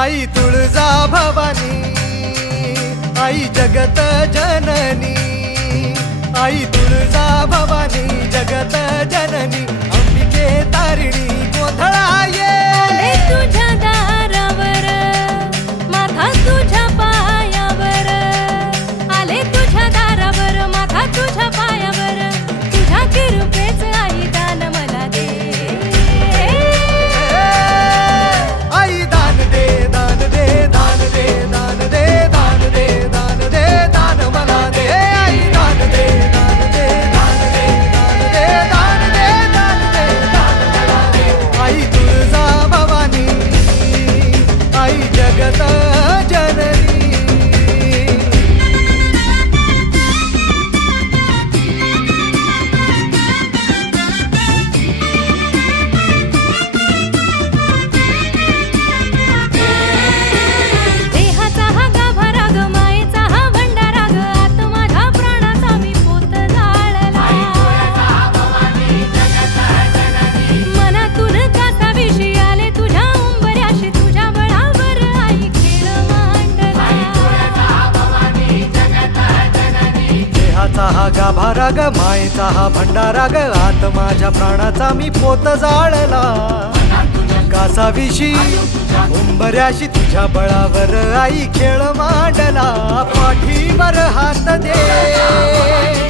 आई तुळजा भवानी आई जगत जननी आई तुळजा भवानी जगत जननी अंबिके तारिणी गोधळा देहाचा हा गाभा राग मायेचा हा भंडारा ग आत माझ्या प्राणाचा मी पोत जाळला. कासाविषयी उंबऱ्याशी तुझ्या बळावर आई खेळ मांडला. पाठीवर हात दे.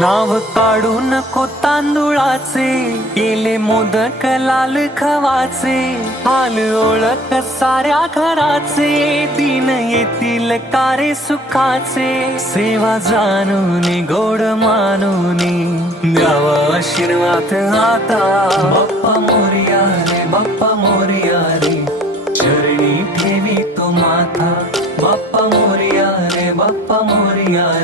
नाव काढू नको तांदुळाचे. केले मोदक लाल खवाचे. हाल ओळख साऱ्या घराचे. दिन येतील कारे सुखाचे. सेवा जाणून गोड मानून. द्यावा आशीर्वाद आता. बाप्पा मोरिया रे बाप्पा मोरिया रे चरणी ठेवी तो माथा. बाप्पा मोरिया रे बाप्पा मोरिया रे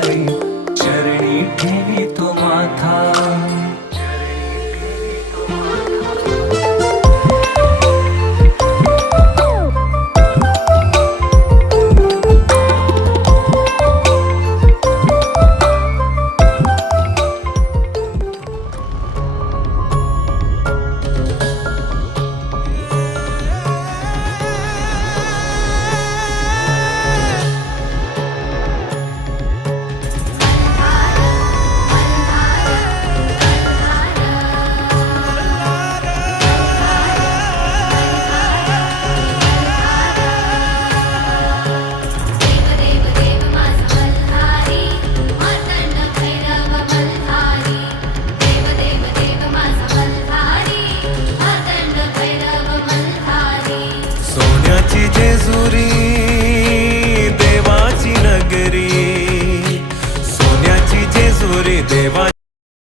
देवाची जेजुरी देवाची नगरी. सोन्याची जेजुरी देवा